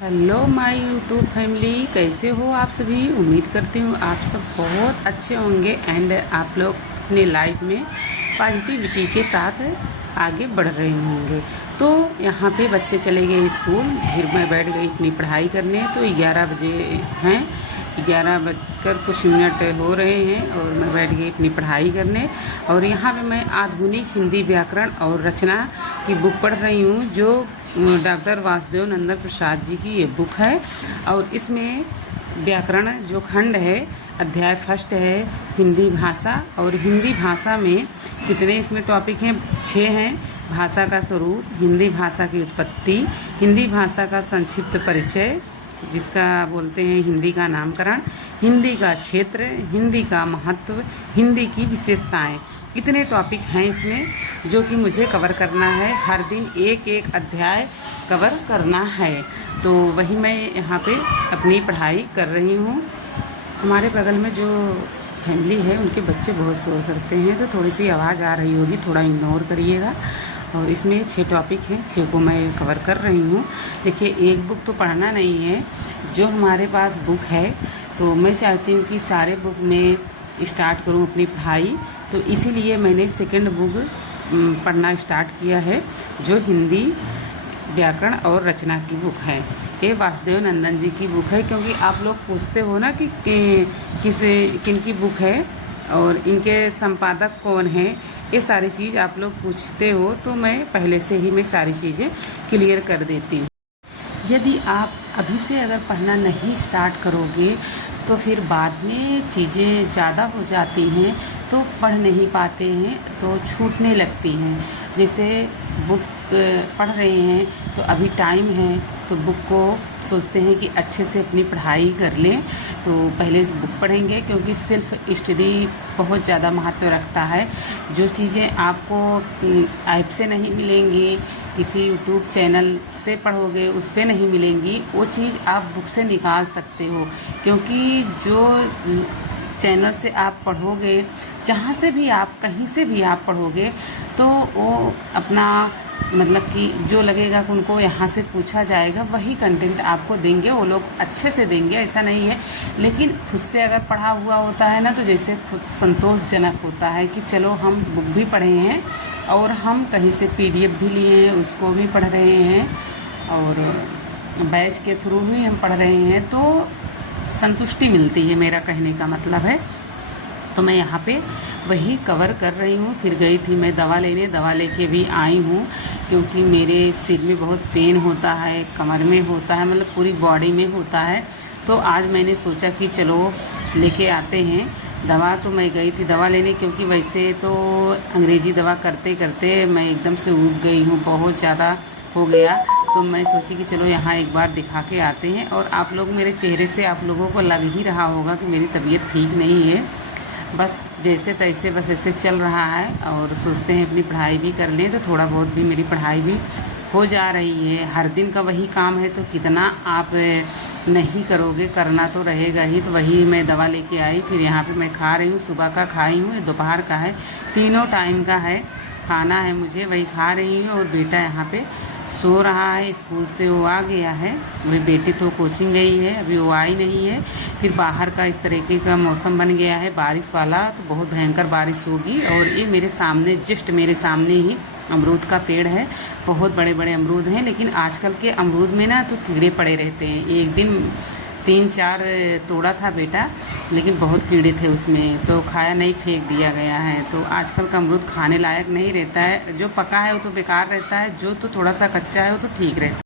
Hello my YouTube family, कैसे हो आप सभी। उम्मीद करती हूँ आप सब बहुत अच्छे होंगे एंड आप लोग अपने लाइफ में पॉजिटिविटी के साथ आगे बढ़ रहे होंगे। तो यहाँ पे बच्चे चले गए स्कूल, फिर मैं बैठ गई अपनी पढ़ाई करने। तो 11 बजे हैं, 11 बजकर कुछ मिनट हो रहे हैं और मैं बैठ गई अपनी पढ़ाई करने। और यहाँ पे मैं आधुनिक हिंदी व्याकरण और रचना की बुक पढ़ रही हूँ, जो डॉक्टर वासुदेव नंदन प्रसाद जी की ये बुक है। और इसमें व्याकरण जो खंड है, अध्याय फर्स्ट है हिंदी भाषा। और हिंदी भाषा में कितने इसमें टॉपिक हैं, 6 हैं। भाषा का स्वरूप, हिंदी भाषा की उत्पत्ति, हिंदी भाषा का संक्षिप्त परिचय जिसका बोलते हैं हिंदी का नामकरण, हिंदी का क्षेत्र, हिंदी का महत्व, हिंदी की विशेषताएं। इतने टॉपिक हैं इसमें जो कि मुझे कवर करना है। हर दिन एक एक अध्याय कवर करना है। तो वही मैं यहाँ पे अपनी पढ़ाई कर रही हूँ। हमारे बगल में जो फैमिली है उनके बच्चे बहुत शोर करते हैं, तो थोड़ी सी आवाज़ आ रही होगी, थोड़ा इग्नोर करिएगा। और इसमें 6 टॉपिक हैं, 6 को मैं कवर कर रही हूँ। देखिए, एक बुक तो पढ़ना नहीं है, जो हमारे पास बुक है तो मैं चाहती हूँ कि सारे बुक में स्टार्ट करूँ अपनी पढ़ाई। तो इसीलिए मैंने सेकंड बुक पढ़ना स्टार्ट किया है, जो हिंदी व्याकरण और रचना की बुक है। ये वासुदेव नंदन जी की बुक है, क्योंकि आप लोग पूछते हो ना कि किन की बुक है और इनके संपादक कौन हैं, ये सारी चीज़ आप लोग पूछते हो। तो मैं पहले से ही मैं सारी चीज़ें क्लियर कर देती हूँ। यदि आप अभी से अगर पढ़ना नहीं स्टार्ट करोगे तो फिर बाद में चीज़ें ज़्यादा हो जाती हैं, तो पढ़ नहीं पाते हैं, तो छूटने लगती हैं। जैसे बुक पढ़ रहे हैं तो अभी टाइम है, तो बुक को सोचते हैं कि अच्छे से अपनी पढ़ाई कर लें, तो पहले से बुक पढ़ेंगे, क्योंकि सेल्फ स्टडी बहुत ज़्यादा महत्व रखता है। जो चीज़ें आपको ऐप से नहीं मिलेंगी, किसी यूट्यूब चैनल से पढ़ोगे उस पर नहीं मिलेंगी, वो चीज़ आप बुक से निकाल सकते हो। क्योंकि जो चैनल से आप पढ़ोगे, जहाँ से भी आप कहीं से भी आप पढ़ोगे, तो वो अपना मतलब कि जो लगेगा कि उनको यहाँ से पूछा जाएगा वही कंटेंट आपको देंगे, वो लोग अच्छे से देंगे, ऐसा नहीं है। लेकिन खुद से अगर पढ़ा हुआ होता है ना, तो जैसे खुद संतोषजनक होता है कि चलो हम बुक भी पढ़े हैं और हम कहीं से PDF भी लिए हैं, उसको भी पढ़ रहे हैं और बैच के थ्रू ही हम पढ़ रहे हैं, तो संतुष्टि मिलती है, मेरा कहने का मतलब है। तो मैं यहाँ पे वही कवर कर रही हूँ। फिर गई थी मैं दवा लेने, दवा लेके भी आई हूँ, क्योंकि मेरे सिर में बहुत पेन होता है, कमर में होता है, मतलब पूरी बॉडी में होता है। तो आज मैंने सोचा कि चलो लेके आते हैं दवा। तो मैं गई थी दवा लेने, क्योंकि वैसे तो अंग्रेजी दवा करते करते मैं एकदम से ऊब गई हूँ, बहुत ज़्यादा हो गया। तो मैं सोची कि चलो यहाँ एक बार दिखा के आते हैं। और आप लोग, मेरे चेहरे से आप लोगों को लग ही रहा होगा कि मेरी तबीयत ठीक नहीं है, बस जैसे तैसे बस ऐसे चल रहा है। और सोचते हैं अपनी पढ़ाई भी कर लें, तो थोड़ा बहुत भी मेरी पढ़ाई भी हो जा रही है। हर दिन का वही काम है, तो कितना आप नहीं करोगे, करना तो रहेगा ही। तो वही मैं दवा लेके आई, फिर यहाँ पे मैं खा रही हूँ। सुबह का खाई हूँ, दोपहर का है, तीनों टाइम का है खाना है मुझे, वही खा रही हूँ। और बेटा यहाँ पे सो रहा है, स्कूल से वो आ गया है। मेरी बेटी तो कोचिंग गई है, अभी वो आई नहीं है। फिर बाहर का इस तरीके का मौसम बन गया है बारिश वाला, तो बहुत भयंकर बारिश होगी। और ये मेरे सामने, जस्ट मेरे सामने ही अमरूद का पेड़ है, बहुत बड़े बड़े अमरूद हैं। लेकिन आजकल के अमरूद में ना तो कीड़े पड़े रहते हैं। एक दिन 3-4 तोड़ा था बेटा, लेकिन बहुत कीड़े थे उसमें, तो खाया नहीं, फेंक दिया गया है। तो आजकल का अमरूद खाने लायक नहीं रहता है। जो पका है वो तो बेकार रहता है, जो तो थोड़ा सा कच्चा है वो तो ठीक रहता है।